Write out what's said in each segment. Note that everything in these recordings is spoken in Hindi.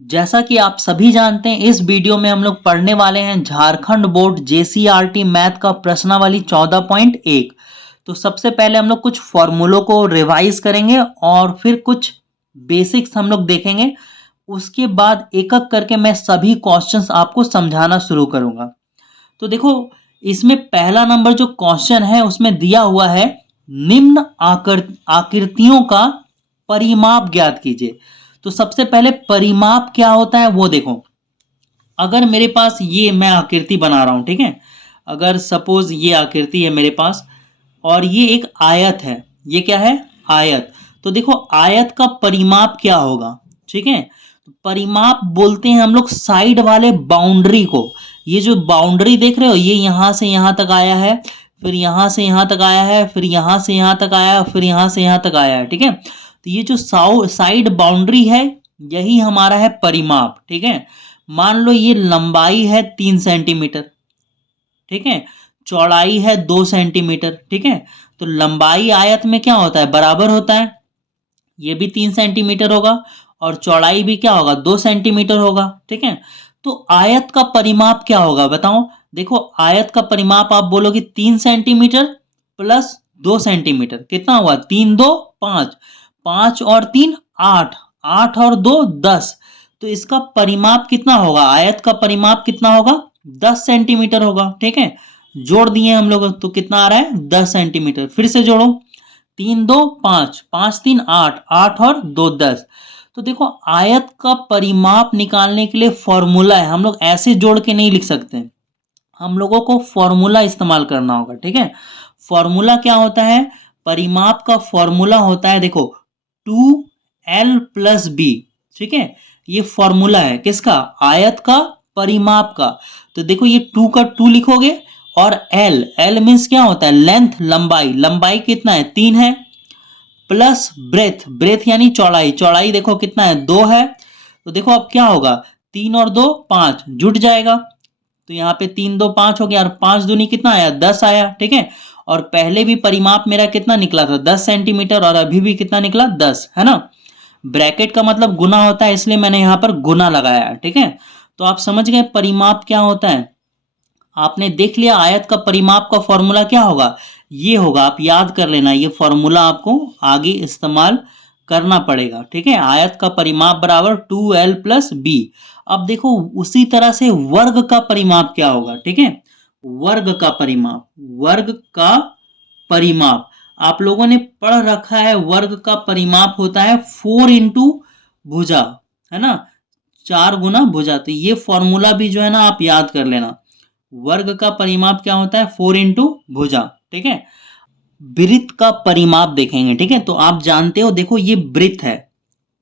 जैसा कि आप सभी जानते हैं, इस वीडियो में हम लोग पढ़ने वाले हैं झारखंड बोर्ड जेसीईआरटी मैथ का प्रश्नावली 14.1। तो सबसे पहले हम लोग कुछ फॉर्मूलों को रिवाइज करेंगे और फिर कुछ बेसिक्स हम लोग देखेंगे। उसके बाद एक एक करके मैं सभी क्वेश्चंस आपको समझाना शुरू करूंगा। तो देखो, इसमें पहला नंबर जो क्वेश्चन है उसमें दिया हुआ है, निम्न आकृतियों का परिमाप ज्ञात कीजिए। तो सबसे पहले परिमाप क्या होता है वो देखो। अगर मेरे पास ये मैं आकृति बना रहा हूं, ठीक है, अगर सपोज ये आकृति है मेरे पास और ये एक आयत है, ये क्या है, आयत। तो देखो आयत का परिमाप क्या होगा, ठीक है। तो परिमाप बोलते हैं हम लोग साइड वाले बाउंड्री को। ये जो बाउंड्री देख रहे हो, ये यहां से यहां तक आया है, फिर यहां से यहां तक आया है, फिर यहां से यहां तक आया है, फिर यहां से यहां तक आया है, ठीक है। तो ये जो साइड बाउंड्री है, यही हमारा है परिमाप, ठीक है। मान लो ये लंबाई है 3 सेंटीमीटर, ठीक है, चौड़ाई है 2 सेंटीमीटर, ठीक है। तो लंबाई आयत में क्या होता है, बराबर होता है। ये भी 3 सेंटीमीटर होगा और चौड़ाई भी क्या होगा, 2 सेंटीमीटर होगा, ठीक है। तो आयत का परिमाप क्या होगा बताओ। देखो आयत का परिमाप आप बोलोगे 3 सेंटीमीटर प्लस 2 सेंटीमीटर, कितना हुआ, 3 2 5, 5 और 3 8, 8 और 2 10। तो इसका परिमाप कितना होगा, आयत का परिमाप कितना होगा, 10 सेंटीमीटर होगा, ठीक है। जोड़ दिए हम लोग तो कितना आ रहा है, 10 सेंटीमीटर। फिर से जोड़ो, 3 2 5, 5 3 8, 8 और 2 10। तो देखो आयत का परिमाप निकालने के लिए फॉर्मूला है, हम लोग ऐसे जोड़ के नहीं लिख सकते, हम लोगों को फॉर्मूला इस्तेमाल करना होगा, ठीक है। फॉर्मूला क्या होता है, परिमाप का फॉर्मूला होता है, देखो 2l+b, ठीक है। ये फॉर्मूला है किसका, आयत का परिमाप का। तो देखो ये 2 का 2 लिखोगे और l मीन्स क्या होता है, लेंथ, लंबाई। लंबाई कितना है, 3 है, प्लस ब्रेथ यानी चौड़ाई। चौड़ाई देखो कितना है, 2 है। तो देखो अब क्या होगा, 3 और 2 5 जुट जाएगा। तो यहाँ पे 3 2 5 हो गया और 5 दूनी कितना आया, 10 आया, ठीक है। और पहले भी परिमाप मेरा कितना निकला था, 10 सेंटीमीटर, और अभी भी कितना निकला, 10, है ना। ब्रैकेट का मतलब गुना होता है, इसलिए मैंने यहाँ पर गुना लगाया, ठीक है। तो आप समझ गए परिमाप क्या होता है। आपने देख लिया आयत का परिमाप का फॉर्मूला क्या होगा, ये होगा। आप याद कर लेना, ये फॉर्मूला आपको आगे इस्तेमाल करना पड़ेगा, ठीक है। आयत का परिमाप बराबर 2l+b। अब देखो उसी तरह से वर्ग का परिमाप क्या होगा, ठीक है। वर्ग का परिमाप, वर्ग का परिमाप आप लोगों ने पढ़ रखा है। वर्ग का परिमाप होता है 4 इंटू भुजा, है ना, 4 गुना भुजा। तो ये फॉर्मूला भी जो है ना आप याद कर लेना। वर्ग का परिमाप क्या होता है, 4 इंटू भुजा, ठीक है। वृत्त का परिमाप देखेंगे, ठीक है। तो आप जानते हो, देखो ये वृत्त है,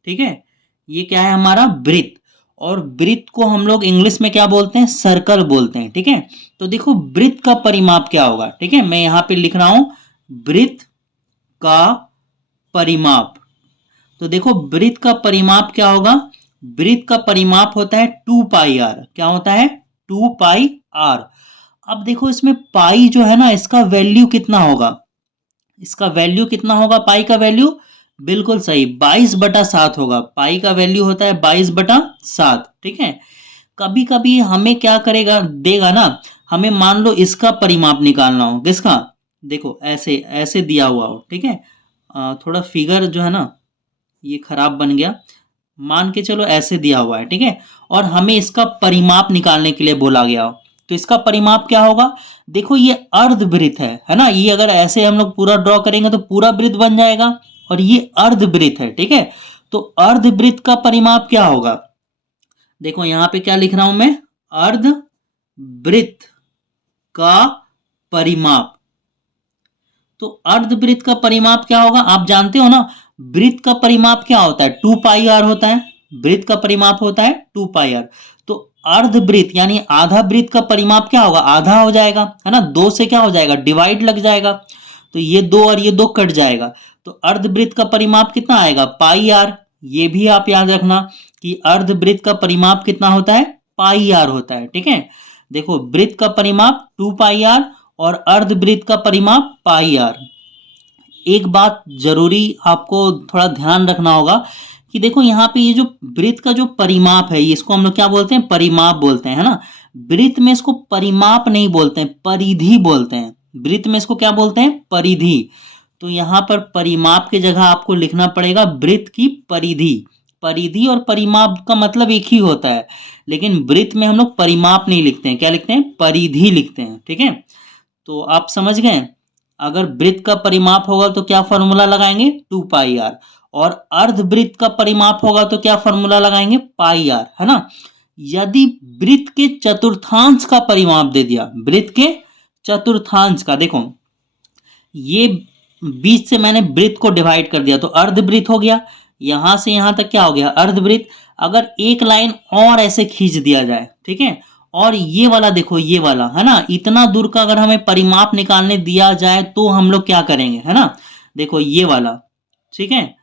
ठीक है, ये क्या है हमारा, वृत्त। और वृत्त को हम लोग इंग्लिश में क्या बोलते हैं, सर्कल बोलते हैं, ठीक है। तो देखो वृत्त का परिमाप क्या होगा, ठीक है, मैं यहां पे लिख रहा हूं वृत्त का परिमाप। तो देखो वृत्त का परिमाप क्या होगा, वृत्त का परिमाप होता है 2πr। क्या होता है, 2πr। अब देखो इसमें पाई जो है ना, इसका वैल्यू कितना होगा, इसका वैल्यू कितना होगा, पाई का वैल्यू, बिल्कुल सही, 22/7 होगा। पाई का वैल्यू होता है 22/7, ठीक है। कभी कभी हमें क्या करेगा, देगा ना, हमें मान लो इसका परिमाप निकालना हो, किसका, देखो ऐसे ऐसे दिया हुआ हो, ठीक है। थोड़ा फिगर जो है ना ये खराब बन गया, मान के चलो ऐसे दिया हुआ है, ठीक है। और हमें इसका परिमाप निकालने के लिए बोला गया हो, तो इसका परिमाप क्या होगा, देखो ये अर्धवृत्त है ना। ये अगर ऐसे हम लोग पूरा ड्रॉ करेंगे तो पूरा वृत्त बन जाएगा, और ये अर्धवृत्त है, ठीक है। तो अर्धवृत्त का परिमाप क्या होगा, देखो यहां पे क्या लिख रहा हूं मैं, अर्धवृत्त का परिमाप। तो अर्धवृत्त का परिमाप क्या होगा, आप जानते हो ना, वृत्त का परिमाप क्या होता है, 2πr होता है। वृत्त का परिमाप होता है 2πr। तो अर्धवृत्त यानी आधा वृत्त का परिमाप क्या होगा, आधा हो जाएगा, है ना, 2 से क्या हो जाएगा, डिवाइड लग जाएगा। तो ये 2 और ये 2 कट जाएगा। तो अर्धवृत्त का परिमाप कितना आएगा, πr। ये भी आप याद रखना कि अर्धवृत्त का परिमाप कितना होता है, πr होता है, ठीक है। देखो वृत्त का परिमाप 2πr और अर्धवृत्त का परिमाप πr। एक बात जरूरी आपको थोड़ा ध्यान रखना होगा कि देखो यहाँ पे ये जो वृत्त का जो परिमाप है, इसको हम लोग क्या बोलते हैं, परिमाप बोलते हैं, है ना। वृत्त में इसको परिमाप नहीं बोलते हैं, परिधि बोलते हैं। वृत्त में इसको क्या बोलते हैं, परिधि। तो यहाँ पर परिमाप की जगह आपको लिखना पड़ेगा वृत्त की परिधि। परिधि और परिमाप का मतलब एक ही होता है, लेकिन वृत्त में हम लोग परिमाप नहीं लिखते हैं, क्या लिखते हैं, परिधि लिखते हैं। ठीक है, तो आप समझ गए। अगर वृत्त का परिमाप होगा तो क्या फॉर्मूला लगाएंगे, 2 पाई आर। और अर्धवृत्त का परिमाप होगा तो क्या फॉर्मूला लगाएंगे, पाई आर, है ना। यदि वृत्त के चतुर्थांश का परिमाप दे दिया, वृत्त के चतुर्थांश का, देखो ये बीच से मैंने वृत्त को डिवाइड कर दिया तो अर्धवृत्त हो गया, यहां से यहां तक क्या हो गया, अर्धवृत्त। अगर एक लाइन और ऐसे खींच दिया जाए, ठीक है, और ये वाला देखो, ये वाला, है ना, इतना दूर का अगर हमें परिमाप निकालने दिया जाए तो हम लोग क्या करेंगे, है ना। देखो ये वाला, ठीक है,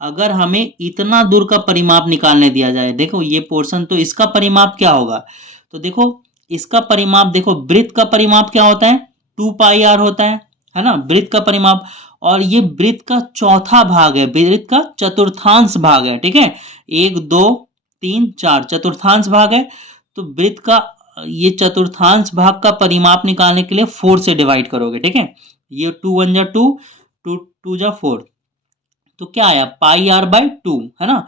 अगर हमें इतना दूर का परिमाप निकालने दिया जाए, देखो ये पोर्शन, तो इसका परिमाप क्या होगा, तो देखो इसका परिमाप, देखो वृत्त का परिमाप क्या होता है, 2 पाई आर होता है ना, वृत्त का परिमाप। और ये वृत्त का चौथा भाग है, वृत्त का चतुर्थांश भाग है, ठीक है, 1 2 3 4 चतुर्थांश भाग है। तो वृत्त का ये चतुर्थांश भाग का परिमाप निकालने के लिए 4 से डिवाइड करोगे, ठीक है, ये 2 1 जा 2, 2 2 जा 4, तो क्या आया, पाई आर बाय 2, है ना।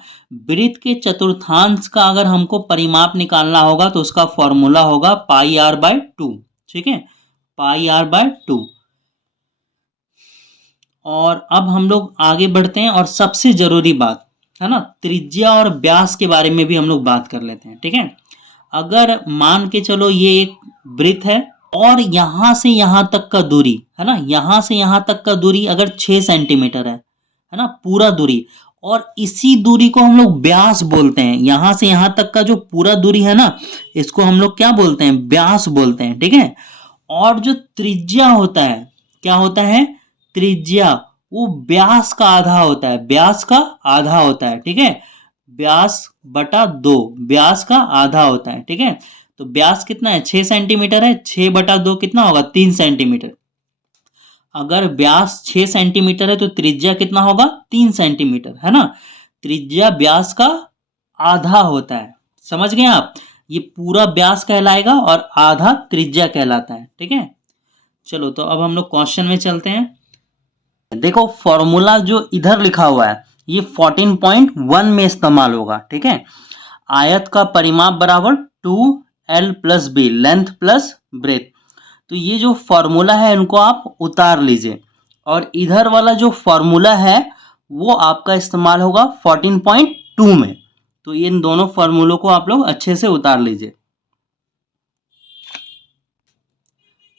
वृत्त के चतुर्थांश का अगर हमको परिमाप निकालना होगा तो उसका फॉर्मूला होगा पाई आर बाय 2, ठीक है, पाई आर बाय 2। और अब हम लोग आगे बढ़ते हैं और सबसे जरूरी बात, है ना, त्रिज्या और व्यास के बारे में भी हम लोग बात कर लेते हैं, ठीक है। अगर मान के चलो ये एक वृत्त है और यहां से यहां तक का दूरी, है ना, यहां से यहां तक का दूरी अगर 6 सेंटीमीटर है ना, पूरा दूरी, और इसी दूरी को हम लोग व्यास बोलते हैं। यहां से यहां तक का जो पूरा दूरी है ना, इसको हम लोग क्या बोलते हैं, व्यास बोलते हैं, ठीक है। और जो त्रिज्या होता है, क्या होता है, त्रिज्या, वो व्यास का आधा होता है, व्यास का आधा होता है, ठीक है, व्यास बटा 2, व्यास का आधा होता है, ठीक है। तो व्यास कितना है, 6 सेंटीमीटर है, 6 बटा 2 कितना होगा, 3 सेंटीमीटर। अगर व्यास 6 सेंटीमीटर है तो त्रिज्या कितना होगा, 3 सेंटीमीटर, है ना। त्रिज्या व्यास का आधा होता है, समझ गए आप। ये पूरा व्यास कहलाएगा और आधा त्रिज्या कहलाता है, ठीक है। चलो तो अब हम लोग क्वेश्चन में चलते हैं। देखो फॉर्मूला जो इधर लिखा हुआ है ये 14.1 में इस्तेमाल होगा, ठीक है। आयत का परिमाप बराबर 2l plus B, length plus breadth. तो ये जो फॉर्मूला है इनको आप उतार लीजिए, और इधर वाला जो फॉर्मूला है वो आपका इस्तेमाल होगा 14.2 में। तो इन दोनों फॉर्मूलों को आप लोग अच्छे से उतार लीजिए।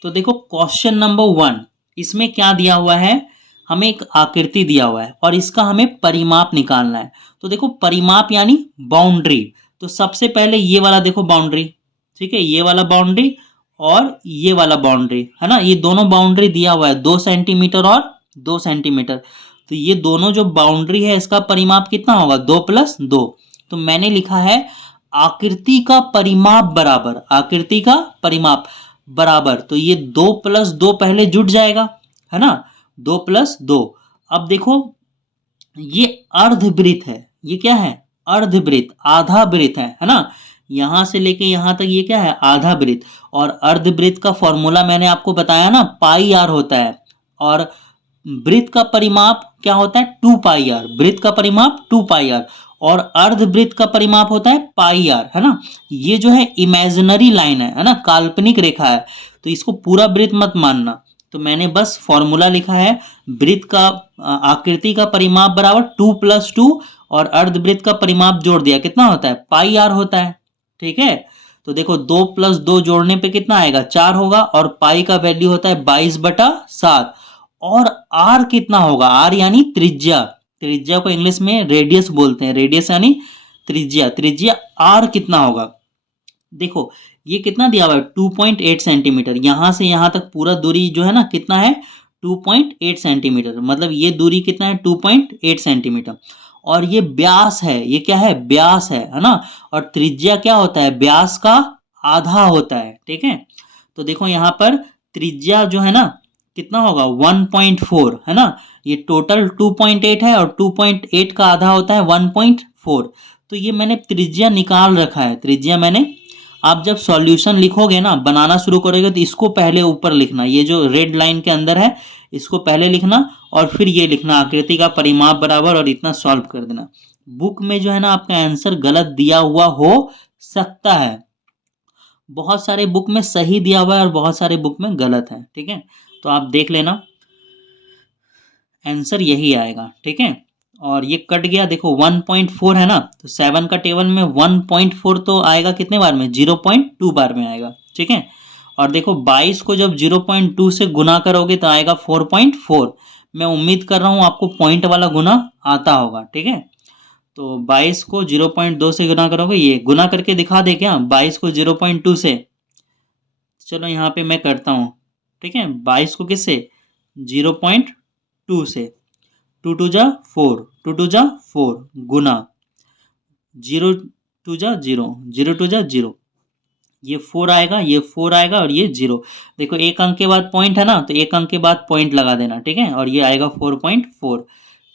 तो देखो क्वेश्चन नंबर 1, इसमें क्या दिया हुआ है, हमें एक आकृति दिया हुआ है और इसका हमें परिमाप निकालना है। तो देखो परिमाप यानी बाउंड्री, तो सबसे पहले ये वाला देखो बाउंड्री, ठीक है, ये वाला बाउंड्री और ये वाला बाउंड्री, है ना, ये दोनों बाउंड्री दिया हुआ है 2 सेंटीमीटर और 2 सेंटीमीटर। तो ये दोनों जो बाउंड्री है इसका परिमाप कितना होगा, 2 प्लस 2। तो मैंने लिखा है आकृति का परिमाप बराबर, आकृति का परिमाप बराबर, तो ये 2 प्लस 2 पहले जुट जाएगा, है ना, 2 प्लस 2। अब देखो ये अर्धवृत्त है, ये क्या है, अर्धवृत्त, आधा वृत्त है ना, यहां से लेके यहां तक ये क्या है, आधा वृत्त। और अर्धवृत्त का फॉर्मूला मैंने आपको बताया ना, पाई आर होता है, और वृत्त का परिमाप क्या होता है, 2 पाई आर, वृत्त का परिमाप 2 पाई आर, और अर्धवृत्त का परिमाप होता है पाई आर, है ना। ये जो है इमेजिनरी लाइन है ना, काल्पनिक रेखा है, तो इसको पूरा वृत्त मत मानना। तो मैंने बस फॉर्मूला लिखा है, वृत्त का आकृति का परिमाप बराबर 2 प्लस 2, और अर्धवृत्त का परिमाप जोड़ दिया, कितना होता है, पाई आर होता है, ठीक है। तो देखो 2 प्लस 2 जोड़ने पे कितना आएगा, 4 होगा, और पाई का वैल्यू होता है 22/7। और आर कितना होगा, आर यानी त्रिज्या, त्रिज्या को इंग्लिश में रेडियस बोलते हैं, रेडियस यानी त्रिज्या, त्रिज्या आर कितना होगा। देखो ये कितना दिया हुआ है, 2.8 सेंटीमीटर, यहां से यहां तक पूरा दूरी जो है ना कितना है, 2.8 सेंटीमीटर, मतलब ये दूरी कितना है, 2.8 सेंटीमीटर। और ये व्यास है, ये क्या है, व्यास है ना। और त्रिज्या क्या होता है, व्यास का आधा होता है, ठीक है। तो देखो यहाँ पर त्रिज्या जो है ना कितना होगा, 1.4, है ना, ये टोटल 2.8 है और 2.8 का आधा होता है 1.4। तो ये मैंने त्रिज्या निकाल रखा है, त्रिज्या मैंने। आप जब सॉल्यूशन लिखोगे ना, बनाना शुरू करोगे, तो इसको पहले ऊपर लिखना, ये जो रेड लाइन के अंदर है इसको पहले लिखना और फिर ये लिखना आकृति का परिमाप बराबर और इतना सॉल्व कर देना। बुक में जो है ना आपका आंसर गलत दिया हुआ हो सकता है, बहुत सारे बुक में सही दिया हुआ है और बहुत सारे बुक में गलत है, ठीक है। तो आप देख लेना, आंसर यही आएगा, ठीक है। और ये कट गया, देखो 1.4 है ना, तो 7 का टेबल में 1.4 तो आएगा कितने बार में, 0.2 बार में आएगा, ठीक है। और देखो 22 को जब 0.2 से गुना करोगे तो आएगा 4.4। मैं उम्मीद कर रहा हूँ आपको पॉइंट वाला गुना आता होगा, ठीक है। तो 22 को 0.2 से गुना करोगे, ये गुना करके दिखा दे क्या 22 को 0.2 से। चलो यहाँ पे मैं करता हूँ, ठीक है। 22 को किससे, 0.2 से, 2 टू जा 4, 2 टू जा 4 गुना 0 टू जा 0, 0 टू जा 0, ये 4 आएगा, ये 4 आएगा और ये 0। देखो एक अंक के बाद पॉइंट है ना, तो एक अंक के बाद पॉइंट लगा देना, ठीक है। और ये आएगा 4.4,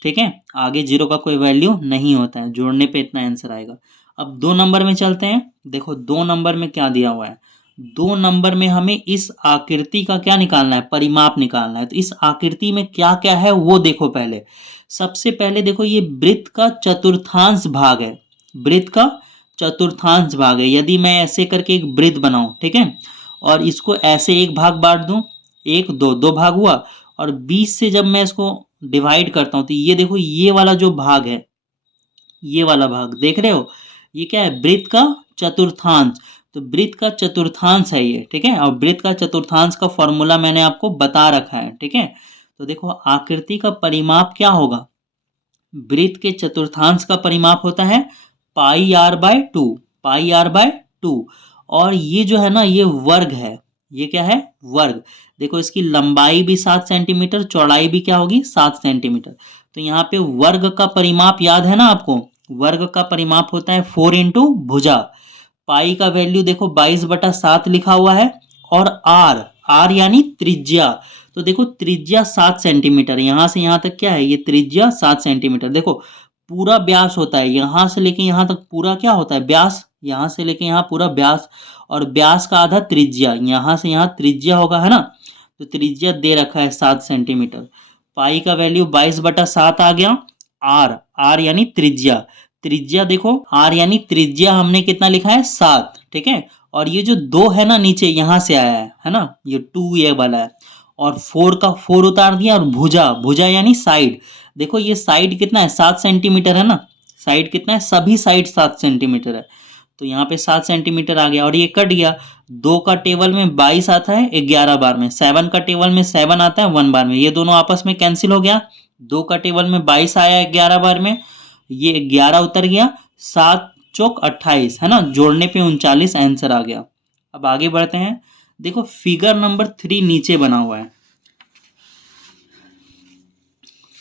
ठीक है। आगे 0 का कोई वैल्यू नहीं होता है, जोड़ने पे इतना आंसर आएगा। अब 2 नंबर में चलते हैं। देखो 2 नंबर में क्या दिया हुआ है, 2 नंबर में हमें इस आकृति का क्या निकालना है, परिमाप निकालना है। तो इस आकृति में क्या क्या है वो देखो पहले। सबसे पहले देखो ये वृत्त का चतुर्थांश भाग है, वृत्त का चतुर्थांश भाग है। यदि मैं ऐसे करके एक वृत्त बनाऊं, ठीक है, और इसको ऐसे एक भाग बांट दूं, 1 2 2 भाग हुआ, और 20 से जब मैं इसको डिवाइड करता हूं तो ये देखो ये वाला जो भाग है, ये वाला भाग देख रहे हो, ये क्या है, वृत्त का चतुर्थांश। तो वृत्त का चतुर्थांश है ये, ठीक है। और वृत्त का चतुर्थांश का फॉर्मूला मैंने आपको बता रखा है, ठीक है। तो देखो आकृति का परिमाप क्या होगा, वृत्त के चतुर्थांश का परिमाप होता है pi r by 2, pi r by 2। और ये जो है ना ये वर्ग है, ये क्या है, वर्ग। देखो इसकी लंबाई भी 7 सेंटीमीटर, चौड़ाई भी क्या होगी 7 सेंटीमीटर। तो यहाँ पे वर्ग का परिमाप याद है ना आपको, वर्ग का परिमाप होता है 4 इंटू भुजा। पाई का वैल्यू देखो 22/7 लिखा हुआ है, और आर, आर यानी त्रिज्या। तो देखो त्रिज्या 7 सेंटीमीटर, यहां से यहां तक क्या है, ये त्रिज्या 7 सेंटीमीटर। देखो पूरा व्यास होता है, यहां से लेके यहां तक पूरा क्या होता है, व्यास, यहां से लेके यहां पूरा व्यास, और व्यास का आधा त्रिज्या, यहां से यहां त्रिज्या होगा, है ना। तो त्रिज्या दे रखा है 7 सेंटीमीटर। पाई का वैल्यू 22/7 आ गया। आर, आर यानी त्रिज्या, त्रिज्या देखो आर यानी त्रिज्या हमने कितना लिखा है 7, ठीक है। और ये जो 2 है ना नीचे यहां से आया है ना, ये 2 ये वाला है, और 4 का 4 उतार दिया, और भुजा, भुजा यानी साइड। देखो ये साइड कितना है 7 सेंटीमीटर है ना, साइड कितना है, सभी साइड 7 सेंटीमीटर है। तो यहाँ पे 7 सेंटीमीटर आ गया, और ये कट गया। 2 का टेबल में 22 आता है 11 बार में, 7 का टेबल में 7 आता है 1 बार में, ये दोनों आपस में कैंसिल हो गया। 2 का टेबल में 22 आया 11 बार में, ये 11 उतर गया, 7 चौक 28 है ना, जोड़ने पे 39 आंसर आ गया। अब आगे बढ़ते हैं। देखो फिगर नंबर 3 नीचे बना हुआ है,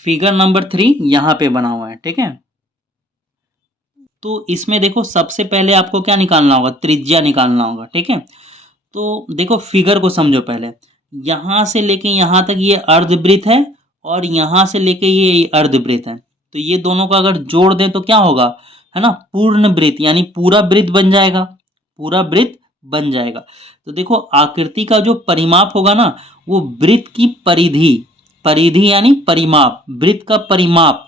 फिगर नंबर 3 यहां पे बना हुआ है, ठीक है। तो इसमें देखो सबसे पहले आपको क्या निकालना होगा, त्रिज्या निकालना होगा, ठीक है। तो देखो फिगर को समझो पहले, यहां से लेके यहां तक ये अर्धवृत्त है, और यहां से लेके ये अर्धवृत्त है। तो ये दोनों का अगर जोड़ दें तो क्या होगा, है ना, पूर्ण वृत्त, यानी पूरा वृत्त बन जाएगा, पूरा वृत्त बन जाएगा। तो देखो आकृति का जो परिमाप होगा ना, वो वृत्त की परिधि, परिधि यानी परिमाप, वृत्त का परिमाप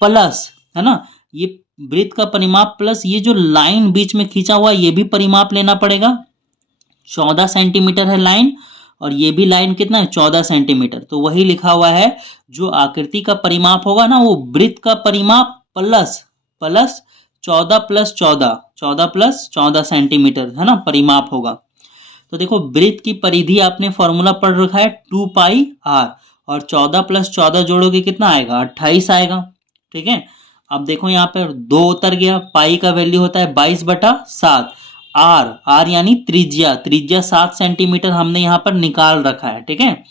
प्लस, है ना, ये वृत्त का परिमाप प्लस ये जो लाइन बीच में खींचा हुआ ये भी परिमाप लेना पड़ेगा। 14 सेंटीमीटर है लाइन, और ये भी लाइन कितना है 14 सेंटीमीटर। तो वही लिखा हुआ है, जो आकृति का परिमाप होगा ना वो वृत्त का परिमाप plus, plus 14 plus 14, 14 plus 14 centimetre, है ना, परिमाप होगा। तो देखो वृत्त की परिधि आपने फॉर्मूला पढ़ रखा है 2 पाई आर, और 14 प्लस 14 जोड़ोगे कितना आएगा 28 आएगा, ठीक है। अब देखो यहाँ पर 2 उतर गया, पाई का वैल्यू होता है 22/7, आर, आर यानी त्रिज्या, त्रिज्या 7 सेंटीमीटर हमने यहाँ पर निकाल रखा है, ठीक है।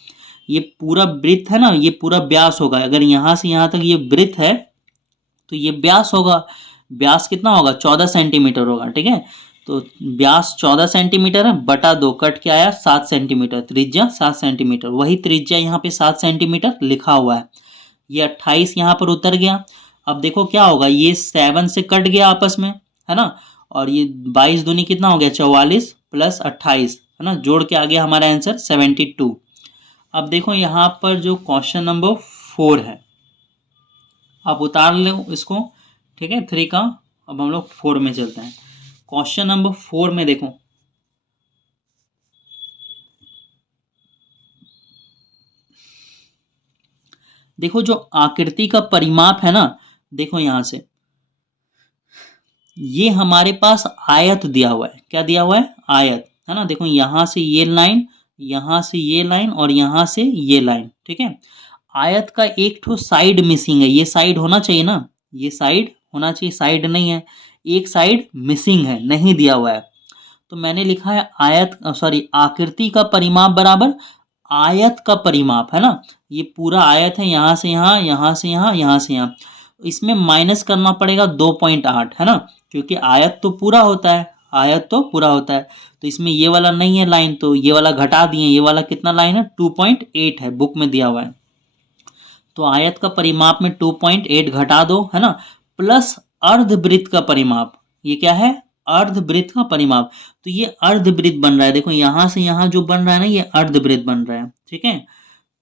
ये पूरा वृत्त है ना, ये पूरा व्यास होगा, अगर यहाँ से यहाँ तक ये वृत्त है तो ये व्यास होगा, व्यास कितना होगा 14 सेंटीमीटर होगा, ठीक है। तो व्यास 14 सेंटीमीटर है, बटा 2 कट के आया 7 सेंटीमीटर, त्रिज्या 7 सेंटीमीटर, वही त्रिज्या यहाँ पे 7 सेंटीमीटर लिखा हुआ है। ये 28 यहाँ पर उतर गया। अब देखो क्या होगा, ये 7 से कट गया आपस में, है ना, और ये 22 दूनी कितना हो गया, 44 प्लस 28, है ना, जोड़ के आ गया हमारा आंसर 72। अब देखो यहाँ पर जो क्वेश्चन नंबर 4 है, आप उतार लो इसको, ठीक है, 3 का। अब हम लोग 4 में चलते हैं। क्वेश्चन नंबर 4 में देखो, देखो जो आकृति का परिमाप है ना, देखो यहां से ये हमारे पास आयत दिया हुआ है। क्या दिया हुआ है, आयत, है ना। देखो यहां से ये लाइन, यहां से ये लाइन और यहां से ये लाइन, ठीक है। आयत का एक ठो साइड मिसिंग है, ये साइड होना चाहिए ना, ये साइड होना चाहिए, साइड नहीं है, एक साइड मिसिंग है, नहीं दिया हुआ है। तो मैंने लिखा है आयत, सॉरी, आकृति का परिमाप बराबर आयत का परिमाप, है ना। ये पूरा आयत है, यहां से यहां, यहां से यहां, यहां से यहां, इसमें माइनस करना पड़ेगा 2.8, है ना, क्योंकि आयत तो पूरा होता है, आयत तो पूरा होता है। तो इसमें ये वाला नहीं है लाइन, तो ये वाला घटा दिए, ये वाला कितना लाइन है, 2.8 है, बुक में दिया हुआ है। तो आयत का परिमाप में 2.8 घटा दो, है ना, प्लस अर्धवृत्त का परिमाप, ये क्या है, अर्धवृत्त का परिमाप। तो ये अर्धवृत्त बन रहा है, देखो यहां से यहां जो बन रहा है ना, ये अर्धवृत्त बन रहा है, ठीक है।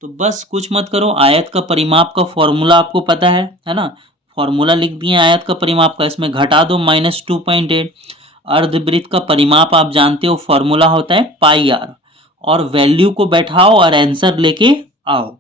तो बस कुछ मत करो, आयत का परिमाप का फॉर्मूला आपको पता है ना, फॉर्मूला लिख दिए आयत का परिमाप का, इसमें घटा दो -2.8। अर्धवृत्त का परिमाप आप जानते हो, फॉर्मूला होता है पाई आर, और वैल्यू को बैठाओ और आंसर लेके आओ।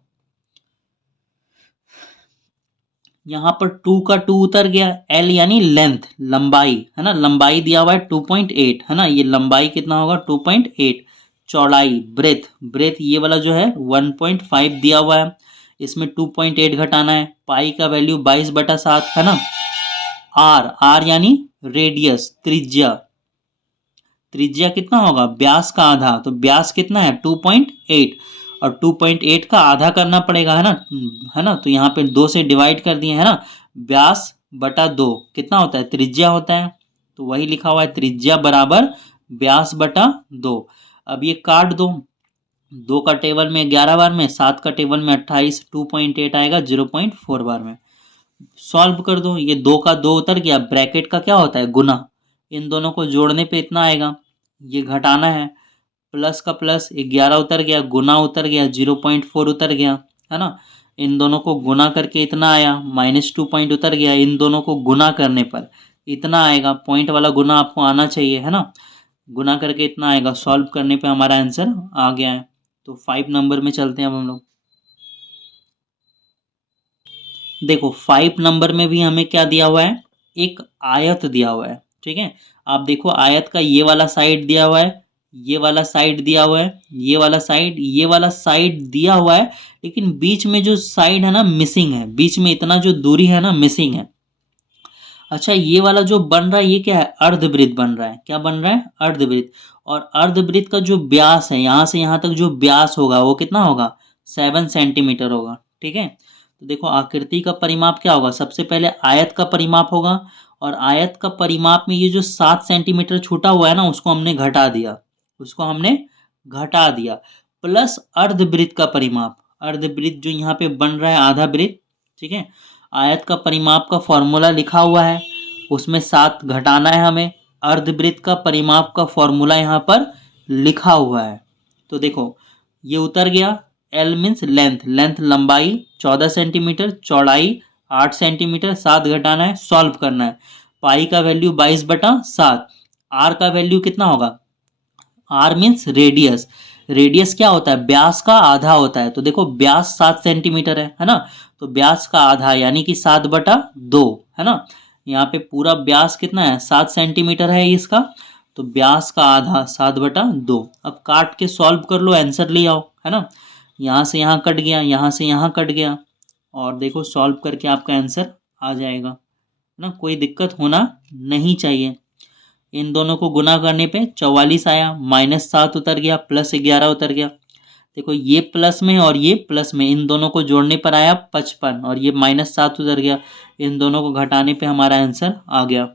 यहाँ पर 2 का 2 उतर गया, L यानी लेंथ, लंबाई, है ना, लंबाई दिया हुआ है 2.8, है ना, ये लंबाई कितना होगा 2.8। चौड़ाई, ब्रेथ, ब्रेथ ये वाला जो है 1.5 दिया हुआ है, इसमें 2.8 घटाना है। पाई का वैल्यू 22/7, है ना। आर, आर यानी रेडियस, त्रिज्या, त्रिज्या कितना होगा, व्यास का आधा, तो व्यास कितना है 2.8, और 2.8 का आधा करना पड़ेगा, है ना। तो यहाँ पे 2 से डिवाइड कर दिए, है ना। व्यास बटा 2 कितना होता है, त्रिज्या होता है। तो वही लिखा हुआ है, त्रिज्या बराबर व्यास बटा 2। अब ये काट दो, 2 का टेबल में 11 बार में, 7 का टेबल में 28, 2.8 आएगा 0.4 बार में। सॉल्व कर दो, ये 2 का 2 उतर गया, ब्रैकेट का क्या होता है, गुना, इन दोनों को जोड़ने पे इतना आएगा, ये घटाना है, प्लस का प्लस, 11 उतर गया, गुना उतर गया, 0.4 उतर गया, है ना। इन दोनों को गुना करके इतना आया, -2 पॉइंट उतर गया, इन दोनों को गुना करने पर इतना आएगा, पॉइंट वाला गुना आपको आना चाहिए, है ना। गुना करके इतना आएगा, सॉल्व करने पे हमारा आंसर आ गया है। तो 5 नंबर में चलते हैं अब हम लोग। देखो 5 नंबर में भी हमें क्या दिया हुआ है, एक आयत दिया हुआ है, ठीक है। आप देखो आयत का ये वाला साइड दिया हुआ है, ये वाला साइड दिया हुआ है, ये वाला साइड, ये वाला साइड दिया हुआ है, लेकिन बीच में जो साइड है ना मिसिंग है, बीच में इतना जो दूरी है ना मिसिंग है। अच्छा ये वाला जो बन रहा है ये क्या है, अर्धवृत्त बन रहा है, क्या बन रहा है, अर्धवृत्त। और अर्धवृत्त का जो व्यास है, यहाँ से यहाँ तक जो व्यास होगा वो कितना होगा, 7 सेंटीमीटर होगा, ठीक है। तो देखो आकृति का परिमाप क्या होगा, सबसे पहले आयत का परिमाप होगा, और आयत का परिमाप में ये जो 7 सेंटीमीटर छूटा हुआ है ना, उसको हमने घटा दिया, उसको हमने घटा दिया, प्लस अर्धवृत्त का परिमाप, अर्धवृत्त जो यहाँ पे बन रहा है आधा वृत्त, ठीक है। आयत का परिमाप का फॉर्मूला लिखा हुआ है, उसमें 7 घटाना है हमें, अर्धवृत्त का परिमाप का फॉर्मूला यहाँ पर लिखा हुआ है। तो देखो ये उतर गया, एल मीन्स लेंथ, लेंथ लंबाई 14 सेंटीमीटर, चौड़ाई 8 सेंटीमीटर, 7 घटाना है, सॉल्व करना है। पाई का वैल्यू 22/7, आर का वैल्यू कितना होगा, आर मीन्स रेडियस, रेडियस क्या होता है, व्यास का आधा होता है। तो देखो व्यास 7 सेंटीमीटर है ना, तो व्यास का आधा यानी कि 7/2, है ना। यहाँ पे पूरा व्यास कितना है, 7 सेंटीमीटर है इसका, तो व्यास का आधा 7/2। अब काट के सॉल्व कर लो, आंसर ले आओ, है ना। यहाँ से यहाँ कट गया, यहाँ से यहाँ कट गया, और देखो सॉल्व करके आपका आंसर आ जाएगा, है ना, कोई दिक्कत होना नहीं चाहिए। इन दोनों को गुना करने पे 44 आया, -7 उतर गया, +11 उतर गया। देखो ये प्लस में और ये प्लस में, इन दोनों को जोड़ने पर आया 55, और ये -7 उतर गया, इन दोनों को घटाने पे हमारा आंसर आ गया।